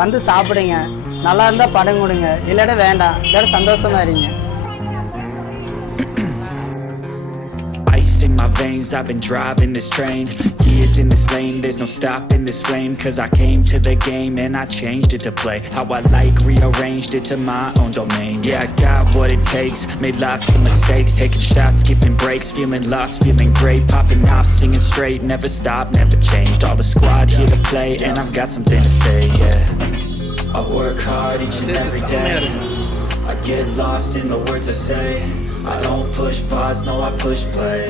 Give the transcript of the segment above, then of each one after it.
வந்து சாப்பிடுங்க. நல்லா இருந்தால் படம் கொடுங்க, இல்லாட்ட வேண்டாம், இல்லாட்ட சந்தோஷமா இருங்க. Ice in my veins, I've been driving this train. Years in this lane, there's no stopping this flame. Cause I came to the game and I changed it to play how I like, rearranged it to my own domain. Yeah, I got what it takes, made lots of mistakes, taking shots, skipping breaks, feeling lost, feeling great, popping off, singing straight, never stopped, never changed. All the squad here to play and I've got something to say, yeah. I work hard each and every day, I get lost in the words I say. I don't push pause, no I push play.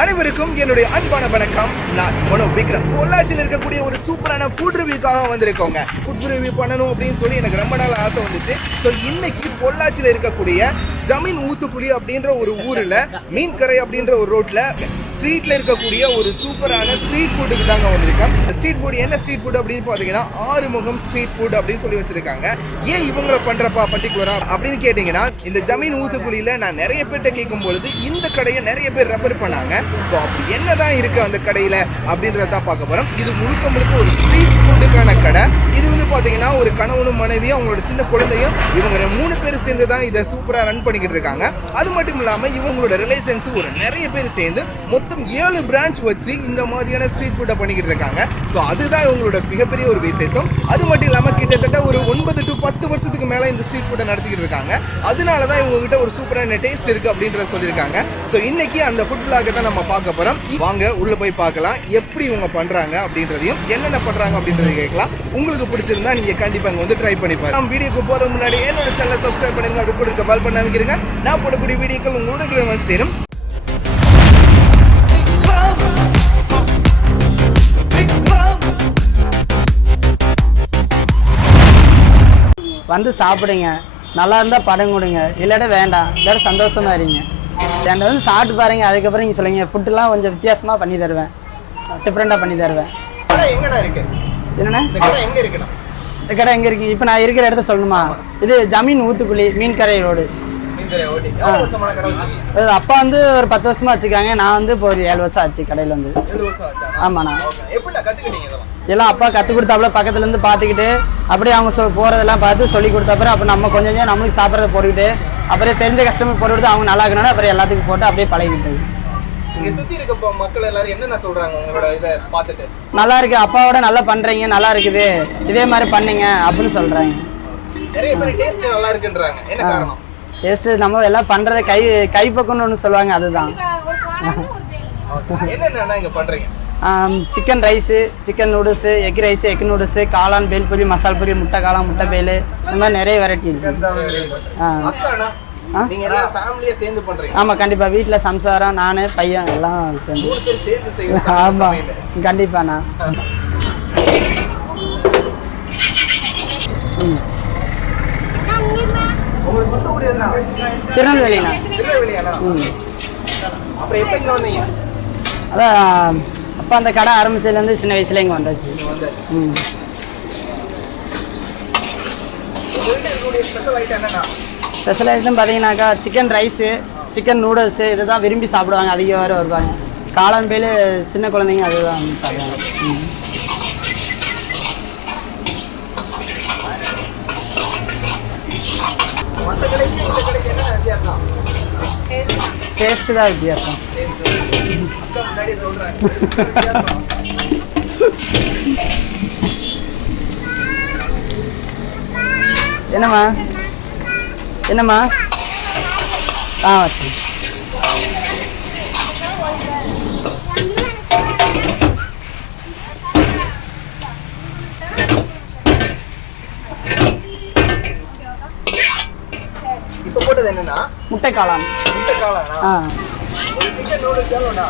அனைவருக்கும் என்னுடைய அன்பான வணக்கம். நான் மனோ விக்ரம். பொள்ளாச்சியில் இருக்கக்கூடிய ஒரு சூப்பரான food ரிவ்யூக்காக வந்திருக்கோங்க. Food review பண்ணணும் அப்படின்னு சொல்லி எனக்கு ரொம்ப நாள் ஆசை வந்துச்சு. ஸோ இன்னைக்கு பொள்ளாச்சியில் இருக்கக்கூடிய ஜமீன் ஊத்துக்குளி அப்படின்ற ஒரு ஊரில் மீன்கரை அப்படின்ற ஒரு ரோட்டில் ஸ்ட்ரீட்டில் இருக்கக்கூடிய ஒரு சூப்பரான ஸ்ட்ரீட் ஃபுட்டுக்கு தாங்க வந்திருக்கேன். ஸ்ட்ரீட் ஃபுட் என்ன ஸ்ட்ரீட் ஃபுட் அப்படின்னு பார்த்தீங்கன்னா ஆறுமுகம் ஸ்ட்ரீட் ஃபுட் அப்படின்னு சொல்லி வச்சிருக்காங்க. ஏன் இவங்களை பண்ணுறப்பா பர்டிகுலரா அப்படின்னு கேட்டிங்கன்னா, இந்த ஜமீன் ஊத்துக்குளியில் நான் நிறைய பேர்கிட்ட கேட்கும் பொழுது இந்த கடையை நிறைய பேர் ரெஃபர் பண்ணாங்க. ஸோ அப்படி என்னதான் இருக்கு அந்த கடையில் அப்படின்றதான் பார்க்க போகிறோம். இது முழுக்க ஒரு ஸ்ட்ரீட் ஃபுட்டுக்கான கடை. இது வந்து பார்த்தீங்கன்னா ஒரு கணவனும் மனைவியும் அவங்களோட சின்ன குழந்தையும் இவங்க 3 பேர் சேர்ந்து தான் இதை சூப்பராக ரன் பண்ணிக்கிட்டு இருக்காங்க. அது மட்டும் இல்லாமல் இவங்களோட ரிலேஷன்ஸ் ஒரு நிறைய பேர் சேர்ந்து மொத்தம் 7 பிரான்ச் வச்சு இந்த மாதிரியான ஸ்ட்ரீட் ஃபுட்டை பண்ணிக்கிட்டு இருக்காங்க. ஸோ அதுதான் இவங்களோட மிகப்பெரிய ஒரு விசேஷம். அது மட்டும் இல்லாமல் கிட்டத்தட்ட ஒரு 9 to 10 வருஷத்துக்கு மேலே இந்த ஸ்ட்ரீட் ஃபுட்டை நடத்திக்கிட்டு இருக்காங்க. அதனால தான் இவங்ககிட்ட ஒரு சூப்பரான டேஸ்ட் இருக்கு அப்படின்றத சொல்லியிருக்காங்க. ஸோ இன்னைக்கு அந்த ஃபுட் பிளாகை தான் நம்ம பார்க்க போகிறோம். வாங்க உள்ள போய் பார்க்கலாம் எப்படி இவங்க பண்றாங்க அப்படின்றதையும் என்னென்ன பண்றாங்க அப்படின்றதையும் கேட்கலாம். உங்களுக்கு பிடிச்சிருந்தா நீங்க கண்டிப்பா இங்க வந்து ட்ரை பண்ணி பாருங்க. வீடியோக்கு போற முன்னாடி என்னோட சேனலை சப்ஸ்கிரைப் பண்ணுங்க, அப்படி கூட இருக்க பெல் பண்ண அமைக்கிறீங்க. நான் போடக்கூடிய வீடியோக்கள் உங்களோட வந்து சேரும். வந்து சாப்பிடுங்க, நல்லா இருந்தால் படம் கொடுங்க, இல்லாட்ட வேண்டாம், இல்லாட்ட சந்தோஷமா இருங்க. என்கிட்ட வந்து சாப்பிட்டு பாருங்க, அதுக்கப்புறம் நீங்கள் சொல்லுங்க. ஃபுட்டுலாம் கொஞ்சம் வித்தியாசமாக பண்ணி தருவேன், டிஃப்ரெண்டாக பண்ணி தருவேன். என்னண்ணா இந்த கடை எங்கே இருக்கு? இப்போ நான் இருக்கிற இடத்த சொல்லணுமா? இது ஜமீன் ஊத்துக்குளி மீன்கரை ரோடு. அப்பா வந்து ஒரு 10 வருஷமா வச்சுக்காங்க. நான் வந்து இப்போ ஒரு 7 வருஷம் ஆச்சு கடையில் வந்து. ஆமாண்ணா. எல்லாம் அப்பா கற்றுக் கொடுத்தாப்புல பக்கத்துல இருந்து பார்த்துக்கிட்டு அப்படியே அவங்க போகிறதெல்லாம் பார்த்து சொல்லி கொடுத்தப்பறம் அப்புறம் நம்ம கொஞ்சம் நம்மளுக்கு சாப்பிட்றத போட்டுக்கிட்டு அப்புறம் தெரிஞ்ச கஸ்டமர் போட்டு கொடுத்து அவங்க நல்லா இருக்கணும். அப்புறம் எல்லாத்துக்கும் போட்டு அப்படியே பழகிட்டு மக்கள் எல்லாரும் என்ன சொல்றாங்க உங்களோட இதை பார்த்துட்டு? நல்லா இருக்கு, அப்பாவோட நல்லா பண்றீங்க, நல்லா இருக்குது, இதே மாதிரி பண்ணுங்க அப்படின்னு சொல்றாங்க. நிறைய பேர் டேஸ்ட் நல்லா இருக்குன்றாங்க. என்ன காரணம்? டேஸ்ட் நம்ம எல்லாம் பண்றத கைப்பக்கம்னு ஒன்று சொல்லுவாங்க, அதுதான். என்னென்ன இங்க பண்றீங்க? Chicken rice, chicken noodles, egg rice, egg noodles, காளான், பேல் பூரி, மசால் பூரி, முட்டை காளான், முட்டை பேல், இந்த மாதிரி நிறைய வெரைட்டி இருக்கு. ஆமாம், கண்டிப்பாக. வீட்டில் சம்சாரம், நான், பையன் எல்லாம் சேர்ந்து. ஆமாம், கண்டிப்பாண்ணா. திருநெல்வேலிண்ணா. அதான் அப்போ அந்த கடை ஆரம்பிச்சதுலேருந்து சின்ன வயசுல இங்கே வந்தாச்சு. ஸ்பெஷல் ஐட்டம் பார்த்தீங்கன்னாக்கா சிக்கன் ரைஸு, சிக்கன் நூடுல்ஸு, இதை தான் விரும்பி சாப்பிடுவாங்க, அதிக வேறு வருவாங்க. காளான் பேல் சின்ன குழந்தைங்க அதுதான் சாப்பிடுவாங்க. டேஸ்ட்டு தான் வித்தியாசம். என்னம்மா என்னம்மா? சரி. இப்போ போட்டது என்னன்னா முட்டை காளான். முட்டை காளானா? ஒரு சிக்கன் நூடுல்ஸ் எவ்வளோண்ணா?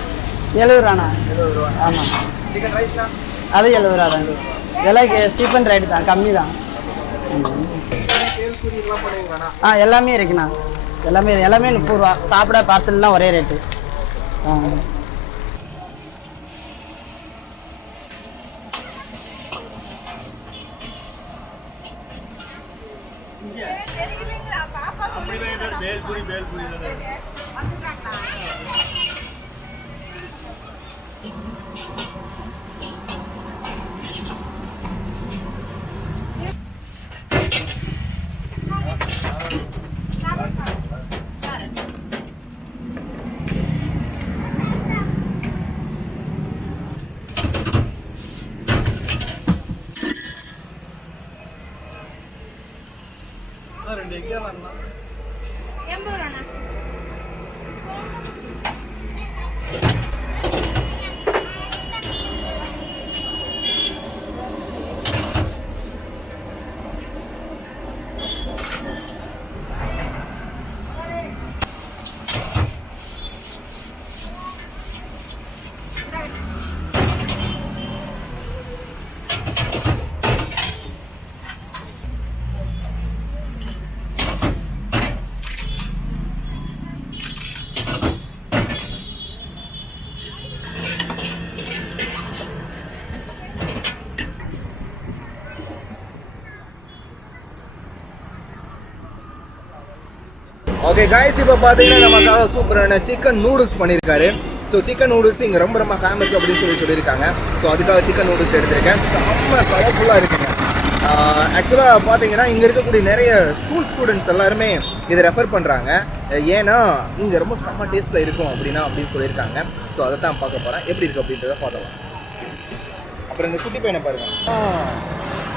70 ரூபாண்ணா. 70 ரூபா. ஆமாம். சிக்கன் ரைஸ்னா அது 70 ரூபா தான். இதெல்லாம் சீப் அண்ட் ரைட்டு தான், கம்மி தான். எல்லாமே இருக்குண்ணா. எல்லாமே 30 ரூபா. சாப்பிட பார்சல்லாம் ஒரே ரேட்டு. ஓகே காய்ஸ், இப்போ பார்த்தீங்கன்னா நமக்காக சூப்பரான சிக்கன் நூடுல்ஸ் பண்ணியிருக்காரு. ஸோ சிக்கன் நூடுல்ஸ் இங்கே ரொம்ப ரொம்ப ஃபேமஸ் அப்படின்னு சொல்லியிருக்காங்க. ஸோ அதுக்காக சிக்கன் நூடுல்ஸ் எடுத்திருக்கேன். செம்ம கலர்ஃபுல்லாக இருக்குங்க. ஆக்சுவலாக பார்த்தீங்கன்னா இங்கே இருக்கக்கூடிய நிறைய ஸ்டூடெண்ட்ஸ் எல்லாருமே இதை ரெஃபர் பண்ணுறாங்க. ஏன்னா இங்கே ரொம்ப செம்ம டேஸ்ட்டில் இருக்கும் அப்படின்னு சொல்லியிருக்காங்க. ஸோ அதை தான் பார்க்க போகிறேன், எப்படி இருக்குது அப்படின்றத பார்க்கலாம். அப்புறம் இந்த குட்டி பையனை பாருங்கள்.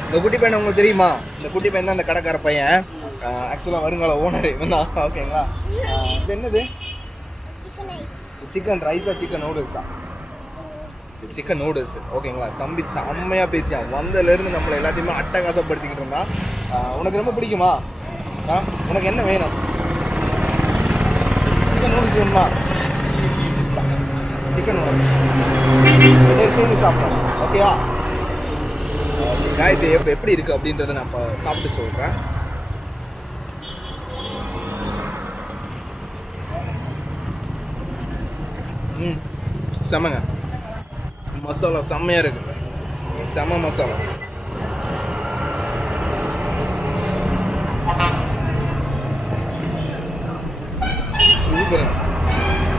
இந்த குட்டி பையனை உங்களுக்கு தெரியுமா? இந்த குட்டி பையன் தான் இந்த கடைக்கார பையன். ஆக்சுவலாக வருங்கால ஓனர் இவன் தான். ஓகேங்களா? இது என்னது? சிக்கன் ரைஸா சிக்கன் நூடுல்ஸா? Chicken noodles. ஓகேங்களா? தம்பி செம்மையாக பேசியான். வந்ததுலேருந்து நம்மளை எல்லாத்தையுமே அட்டகாசப்படுத்திக்கிட்டு இருந்தான். உனக்கு ரொம்ப பிடிக்குமா? உனக்கு என்ன வேணும்? சிக்கன் நூடுல்ஸ் வேணுமா? சிக்கன் நூடுல்ஸ் சேர்ந்து சாப்பிட்றோம். ஓகேவா? காய்ஸ் எப்படி இருக்குது அப்படின்றத நான் இப்போ சாப்பிட்டு சொல்கிறேன். செம்மங்க. மசாலா செம்மையாக இருக்குது. செம்ம மசாலா. சூப்பர்.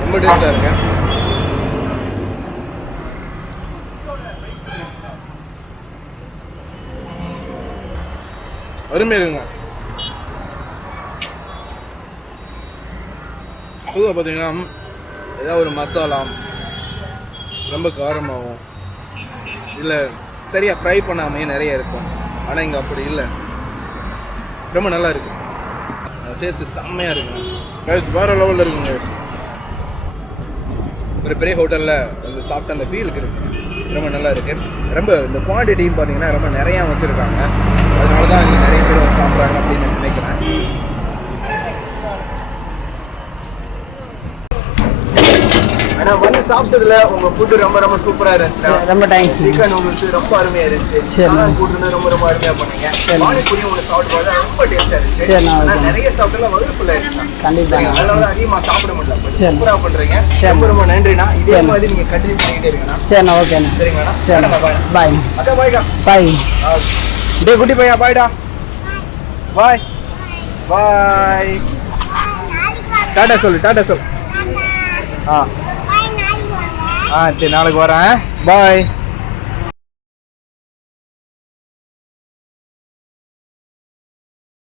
ரொம்ப டேஸ்டாக இருக்கு. அருமையாக இருக்குங்க. பொதுவாக பார்த்தீங்கன்னா ஏதாவது ஒரு மசாலா ரொம்ப காரமாகவும் இல்லை சரியாக ஃப்ரை பண்ணாமே நிறைய இருக்கும். ஆனால் இங்கே அப்படி இல்லை, ரொம்ப நல்லா இருக்கு. டேஸ்ட்டு செம்மையாக இருக்குங்க. வேறு லெவலில் இருக்குங்க. ஒரு பெரிய ஹோட்டலில் வந்து சாப்பிட்ட அந்த ஃபீலுக்கு இருக்குது. ரொம்ப நல்லா இருக்குது. ரொம்ப இந்த குவான்டிட்டின்னு பார்த்தீங்கன்னா ரொம்ப நிறையா வச்சுருக்காங்க. அதனால தான் இங்கே நிறைய பேர் சாப்பிட்றாங்க அப்படின்னு நினைக்கிறேன். ஆனால் வந்து சாப்பிட்டதுல உங்கள் ஃபுட்டு ரொம்ப ரொம்ப சூப்பராக இருந்துச்சு. ரொம்ப தேங்க்ஸ். சிக்கன் நூடுல்ஸ் ரொம்ப அருமையாக இருந்துச்சு. ஃபுட்டு ரொம்ப ரொம்ப அருமையாக பண்ணீங்க. பானிபூரி உங்களுக்கு சாப்பிட்டு ரொம்ப டேஸ்ட்டாக இருந்துச்சு. ஆனால் நிறைய சாப்பிட்டா வயிறு ஃபுல்லாக இருந்துச்சு. கண்டிப்பாக அதனால அதிகமாக சாப்பிட முடியல. சூப்பராக பண்ணுறீங்க. ரொம்ப ரொம்ப நன்றிண்ணா. இதே மாதிரி நீங்கள் கண்டினியூ பண்ணிக்கிட்டே இருக்கீங்கண்ணா. சரிண்ணா. ஓகேண்ணா. சரிங்கண்ணா. சரிண்ணா. பாய். பாய். அக்கா பாய்க்கா. பாய். டே குட்டி பையா பாய்டா. பாய். பாய். டாடா சொல்லு. டாடா சொல்லு. சரி நாளைக்கு வரேன். பாய்.